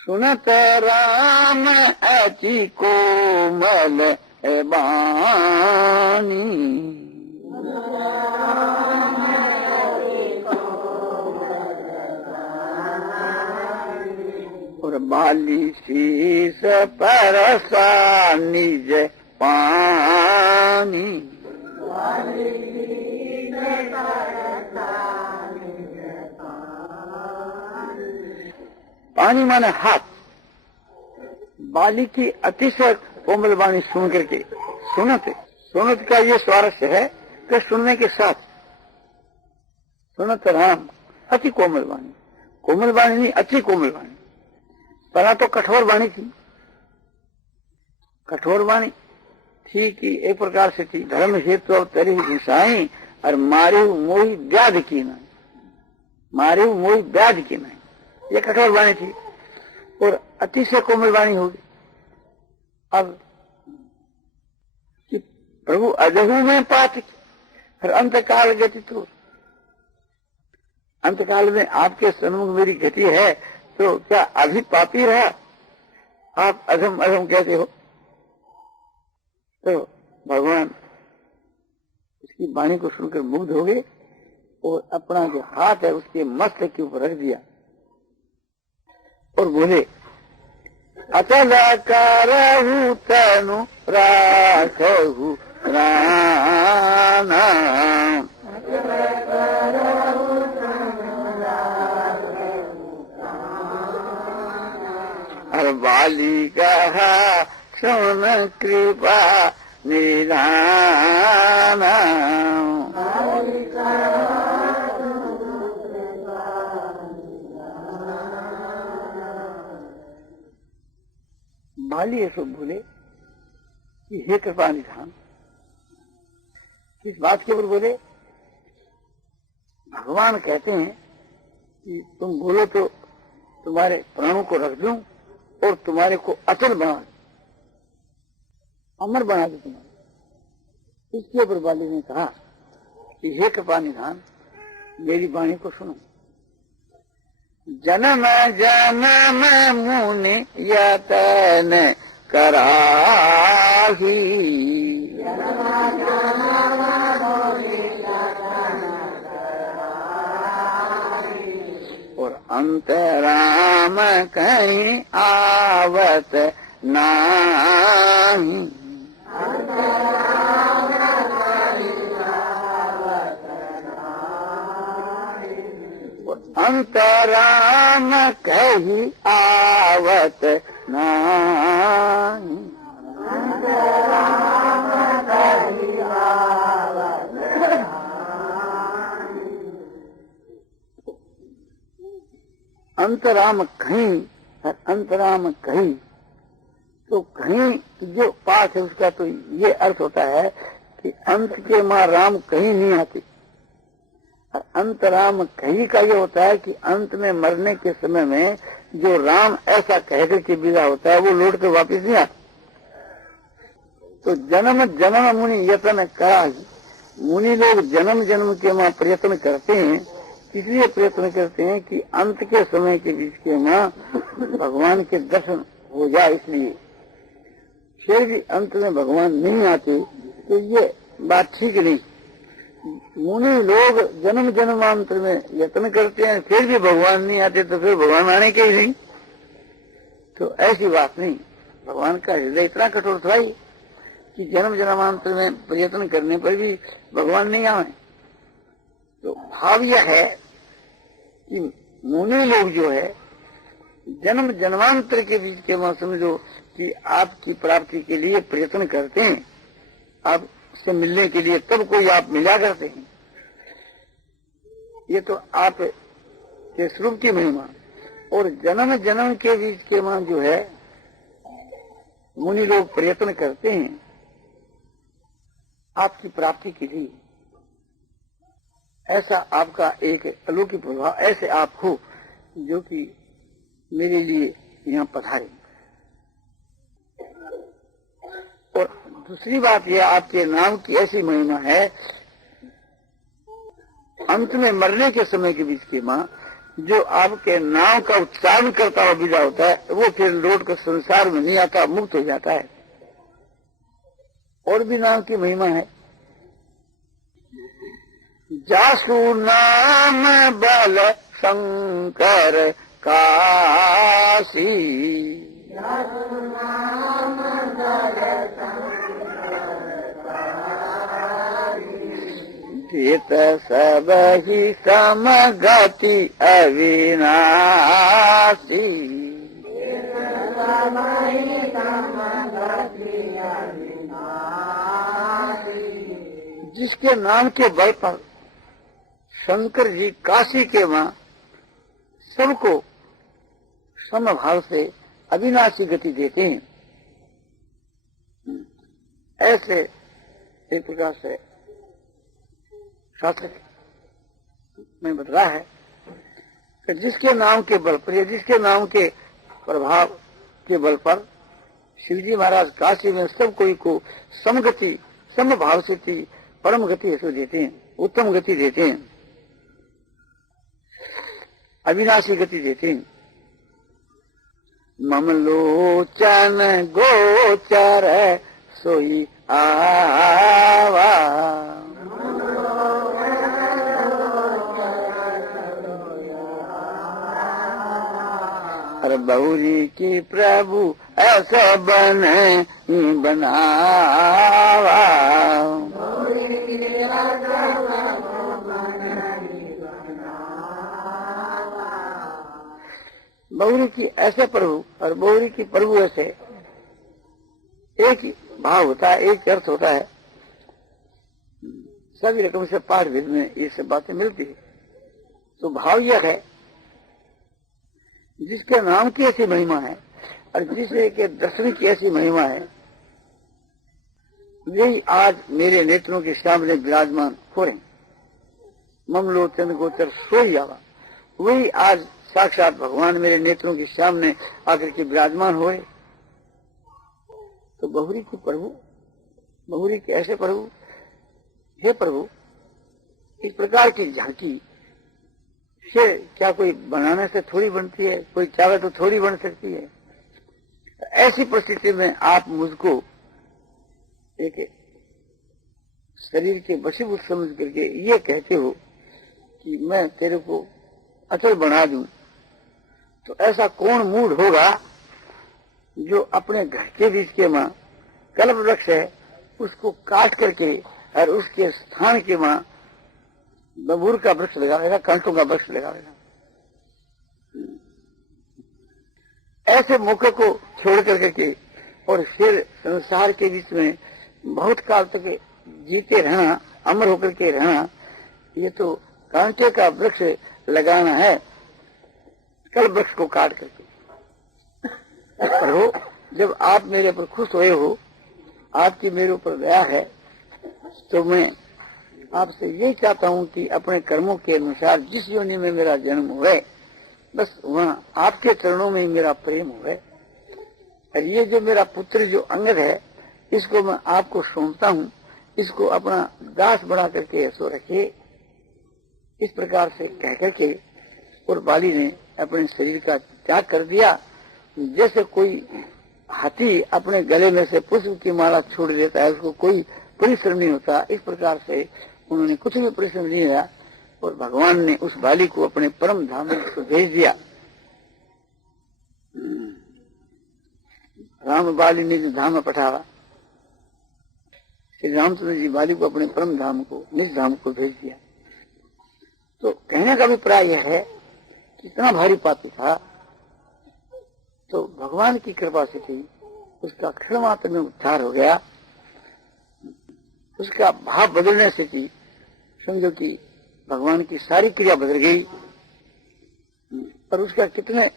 सुनत राम अति कोमल बानी। और बाली शीस परसा निज पानी। पानी माने हाथ। बाली की अतिशय कोमल वाणी सुन करके, सुनत का ये स्वारस्य है कि सुनने के साथ, सुनत राम अति कोमल वाणी, कोमल वाणी नहीं अति कोमल वाणी। पहला तो कठोर वाणी थी, कठोर वाणी थी कि एक प्रकार से थी, धर्म हेतु अब तरी घुसाई और मारे मोही व्याध की नहीं, मारे मोही व्याध की नहीं, ये कठोर वाणी थी। और अतिशय कोमल वाणी होगी। अब कि प्रभु अजहू में पात की, फिर अंतकाल गति तो, अंतकाल में आपके सन्मुख मेरी गति है तो क्या अभी पापी रहा, आप अधम अधम कहते हो। तो भगवान उसकी वाणी को सुनकर मुग्ध हो गए और अपना जो हाथ है उसके मस्तक के ऊपर रख दिया और बोले, अचल करहु तनु राखहु प्राण। और बाली कहा सुन कृपा निधान। बाली ऐसा बोले कि हे कृपा निधान। किस बात के ऊपर बोले? भगवान कहते हैं कि तुम बोलो तो तुम्हारे प्राणों को रख दूं और तुम्हारे को अचल बना दूं, अमर बना दूं तुम्हारे। इसके ऊपर बाली ने कहा कि हे कृपा निधान, मेरी वाणी को सुनो। जन्म जन्म मुनि यतन कराही, और अंतराम कहीं आवत नाही। अंतराम कहीं आवत नाही। अंतराम कहीं, अंतराम कहीं, तो कहीं जो पाठ है उसका तो ये अर्थ होता है कि अंत के मां राम कहीं नहीं आते। अंतराम कहीं का ये होता है कि अंत में मरने के समय में जो राम ऐसा कहकर के विदा होता है वो लौट के वापिस नहीं आता। तो जन्म जन्म मुनि यतन करा, मुनि लोग जन्म जन्म के मां प्रयत्न करते हैं, इसलिए प्रयत्न करते हैं कि अंत के समय के बीच के मां भगवान के दर्शन हो जाए। इसलिए फिर भी अंत में भगवान नहीं आते तो ये बात ठीक नहीं। मुनि लोग जन्म जन्मांतर में यत्न करते हैं, फिर भी भगवान नहीं आते तो फिर भगवान आने के ही नहीं। तो ऐसी बात नहीं। भगवान का हृदय इतना कठोर था ही कि जन्म जन्मांतर में प्रयत्न करने पर भी भगवान नहीं आए। तो भाव यह है कि मुनि लोग जो है जन्म जन्मांतर के बीच के मां समझो कि आपकी प्राप्ति के लिए प्रयत्न करते हैं, आपसे मिलने के लिए, तब कोई आप मिला करते हैं। ये तो आप के स्वरूप की महिमा। और जन्म जन्म के बीच के मां जो है मुनि लोग प्रयत्न करते हैं आपकी प्राप्ति के लिए। ऐसा आपका एक अलौकिक प्रभाव, ऐसे आप हो जो कि मेरे लिए यहाँ पधारे। और दूसरी बात यह, आपके नाम की ऐसी महिमा है, अंत में मरने के समय के बीच की मां जो आपके नाम का उच्चारण करता हुआ विदा होता है वो फिर लौट कर संसार में नहीं आता, मुक्त हो जाता है। और भी नाम की महिमा है। जासु नाम बल शंकर काशी, देत सब ही समगति अविनाशी। जिसके नाम के बल पर शंकर जी काशी के वहां सबको समभाव से अविनाशी गति देते हैं, ऐसे एक प्रकार से शास्त्र में बतला है कि जिसके नाम के बल पर या जिसके नाम के प्रभाव के बल पर शिवजी महाराज काशी में सब कोई को समगति, समभाव से परम गति ऐसे देते हैं, उत्तम गति देते हैं, अविनाशी गति देते हैं। ममलोचन गोचर सोई आवा, अरे बहुरी की प्रभु ऐसा बने बनावा। बहुरी की ऐसे प्रभु और बहुरी की प्रभु ऐसे एक ही भाव होता है, एक अर्थ होता है। सभी रकम से पाठ वेद में ये सब बातें मिलती है। तो भाव यह है जिसके नाम की ऐसी महिमा है और जिसे के दर्शन की ऐसी महिमा है, यही आज मेरे नेत्रों के सामने विराजमान हो रहे। ममलोचन गोचर सोई आवा, वही आज साक्षात भगवान मेरे नेत्रों के सामने आकर के विराजमान हुए। तो बहुरी की प्रभु, बहुरी के ऐसे प्रभु, हे प्रभु, इस प्रकार की झांकी से क्या कोई बनाने से थोड़ी बनती है, कोई चाहे तो थोड़ी बन सकती है। ऐसी परिस्थिति में आप मुझको एक शरीर के वशीभूत समझ करके ये कहते हो कि मैं तेरे को अचल बना दूं, तो ऐसा कौन मूड होगा जो अपने घर के बीच के मां कल्प वृक्ष है उसको काट करके और उसके स्थान के मां बबूर का वृक्ष लगावेगा, कंटों का वृक्ष लगावेगा। ऐसे मौके को छोड़ करके और फिर संसार के बीच में बहुत काल तक जीते रहना, अमर होकर के रहना, ये तो कांटे का वृक्ष लगाना है, कल वृक्ष को काट करके। प्रभु, जब आप मेरे पर खुश हुए हो, आपकी मेरे ऊपर दया है, तो मैं आपसे यही चाहता हूं कि अपने कर्मों के अनुसार जिस योनि में मेरा जन्म हुए, बस वहां आपके चरणों में ही मेरा प्रेम हुए। और ये जो मेरा पुत्र जो अंगद है, इसको मैं आपको सौंपता हूं, इसको अपना दास बना करके ऐसो रखिए। इस प्रकार से कह करके और बाली ने अपने शरीर का त्याग कर दिया। जैसे कोई हाथी अपने गले में से पुष्प की माला छोड़ देता है, उसको कोई परिश्रम नहीं होता, इस प्रकार से उन्होंने कुछ भी परिश्रम नहीं किया और भगवान ने उस बाली को अपने परम धाम में भेज दिया। राम बाली निज धाम पठावा, श्री रामचंद्र जी बाली को अपने परम धाम को, निज धाम को भेज दिया। तो कहने का अभिप्राय यह है कि इतना भारी पापी था, तो भगवान की कृपा से थी, उसका क्षण मात्र में उद्धार हो गया। उसका भाव बदलने से थी, समझो कि भगवान की सारी क्रिया बदल गई। पर उसका कितने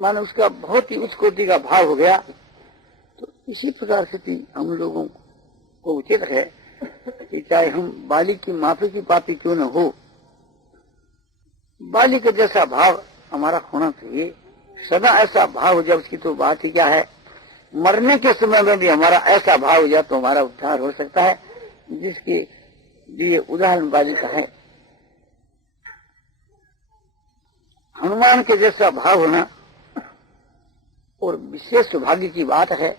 माने उसका बहुत ही उच्च कोटि का भाव हो गया। तो इसी प्रकार से थी हम लोगों को उचित है कि चाहे हम बाली की माफी की पापी क्यों न हो, बाली का जैसा भाव हमारा होना चाहिए, सदा ऐसा भाव हो जाए, उसकी तो बात ही क्या है। मरने के समय में भी हमारा ऐसा भाव हो जाए तो हमारा उद्धार हो सकता है, जिसके लिए उदाहरण बाली का है। हनुमान के जैसा भाव होना और विशेष सौभाग्य की बात है।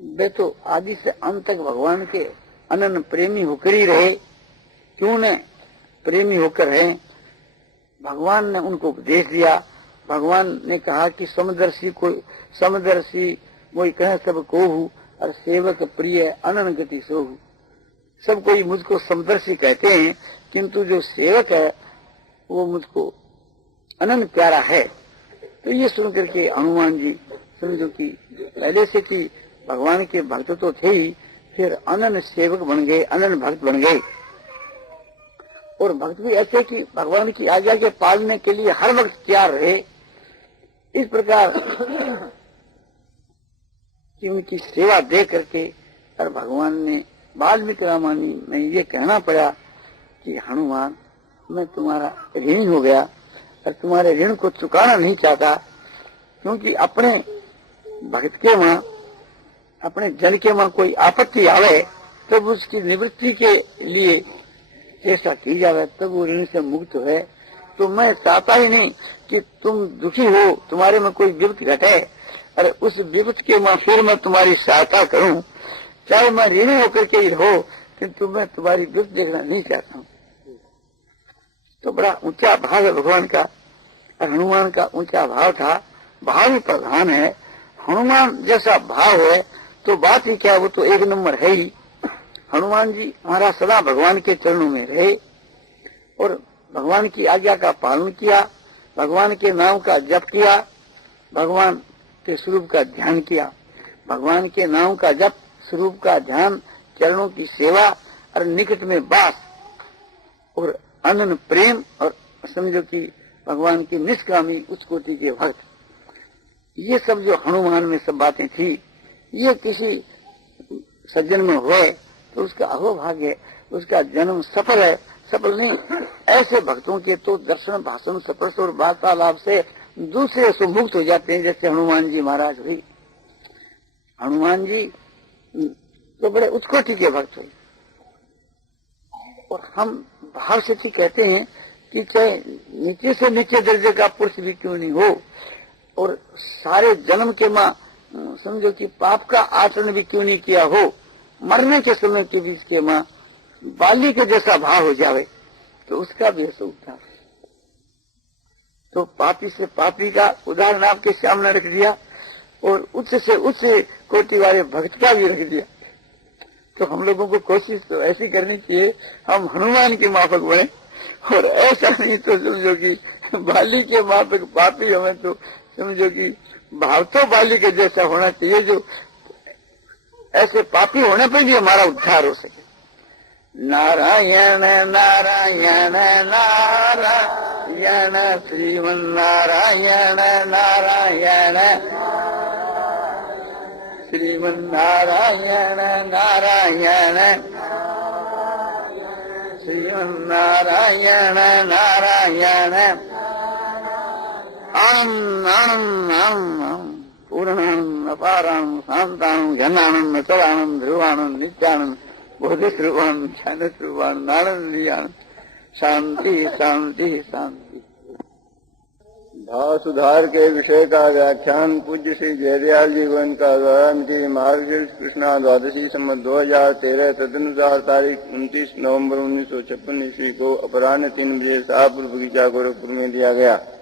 वे तो आदि से अंत तक भगवान के अनन्य प्रेमी होकर ही रहे। क्यों न प्रेमी होकर रहे। भगवान ने उनको उपदेश दिया। भगवान ने कहा कि समदर्शी वही कहे सब कोहू और सेवक प्रिय अनन गति सोहू। सब कोई मुझको समदर्शी कहते हैं, किंतु जो सेवक है वो मुझको अनंत प्यारा है। तो ये सुनकर के हनुमान जी समझो कि पहले से कि भगवान के भक्त तो थे ही, फिर अनन्य सेवक बन गए, अनन्य भक्त बन गए। और भक्त भी ऐसे कि भगवान की आज्ञा के पालने के लिए हर वक्त तैयार रहे। इस प्रकार कि उनकी सेवा दे करके और भगवान ने वाल्मीकि रामायणी में ये कहना पड़ा कि हनुमान मैं तुम्हारा ऋणी हो गया और तुम्हारे ऋण को चुकाना नहीं चाहता, क्योंकि अपने भक्त के वहां अपने जन के वहां कोई आपत्ति आवे तब उसकी निवृत्ति के लिए चेष्टा की जावे, तब वो ऋण से मुक्त है। तो मैं चाहता ही नहीं कि तुम दुखी हो, तुम्हारे में कोई विपत्ति घटे और उस विपत्ति के वहां फिर मैं तुम्हारी सहायता करूं, चाहे मैं ऋणी होकर के ही रहो, किंतु मैं तुम्हारी विपत्ति देखना नहीं चाहता हूं। तो बड़ा ऊंचा भाव है भगवान का। और हनुमान का ऊंचा भाव था, भाव ही प्रधान है। हनुमान जैसा भाव है तो बात ही क्या, वो तो एक नंबर है ही। हनुमान जी हमारा सदा भगवान के चरणों में रहे और भगवान की आज्ञा का पालन किया, भगवान के नाम का जप किया, भगवान के स्वरूप का ध्यान किया। भगवान के नाम का जप, स्वरूप का ध्यान, चरणों की सेवा और निकट में वास और अनन्य प्रेम और समझो कि भगवान की निष्कामी उच्च कोटि के भक्त, ये सब जो हनुमान में सब बातें थी, ये किसी सज्जन में हुए तो उसका अहोभाग्य, उसका जन्म सफल है। सफल नहीं, ऐसे भक्तों के तो दर्शन भाषण स्पर्श और वार्तालाप से दूसरे से मुक्त हो जाते हैं, जैसे हनुमान जी महाराज हुई। हनुमान जी तो बड़े उत्कोटि के भक्त हुए। और हम भाव से कहते हैं कि चाहे नीचे से नीचे दर्जे का पुरुष भी क्यों नहीं हो और सारे जन्म के मां समझो कि पाप का आचरण भी क्यों नहीं किया हो, मरने के समय के बीच के मां बाली के जैसा भाव हो जावे तो उसका भी ऐसा उठा। तो पापी से पापी का उदाहरण आपके सामने रख दिया और उच्च से उच्च कोटि वाले भक्त का भी रख दिया। तो हम लोगों को कोशिश तो ऐसी करनी चाहिए हम हनुमान के माफक बने, और ऐसा नहीं तो समझो कि बाली के माफक पापी हमें, तो समझो कि भाव तो बाली के जैसा होना चाहिए, जो ऐसे पापी होने पर भी हमारा उद्धार हो सके। नारायण नारायण नारायण श्रीमन नारायण नारायण श्रीमन नारायण नारायण श्रीमन नारायण नारायण आनंद आनंद आनंद पूर्णानंद अपारानंद शांतानंद घनानंद अचलानंद ध्रुवानंद नित्यानंद बोधि स्वरूपानंद ज्ञान स्वरूपानंद आनंद शांति शांति शांति। भाव सुधार के विषय का व्याख्यान पूज्य श्री जयदयाल जी गोविंद का द्वारा की मार्गशीर्ष कृष्णा द्वादशी संवत 2013 तदनुसार तारीख 29 नवंबर 1956 ईस्वी को अपराह्न 3 बजे शाहपुर बगीचा गोरखपुर में दिया गया।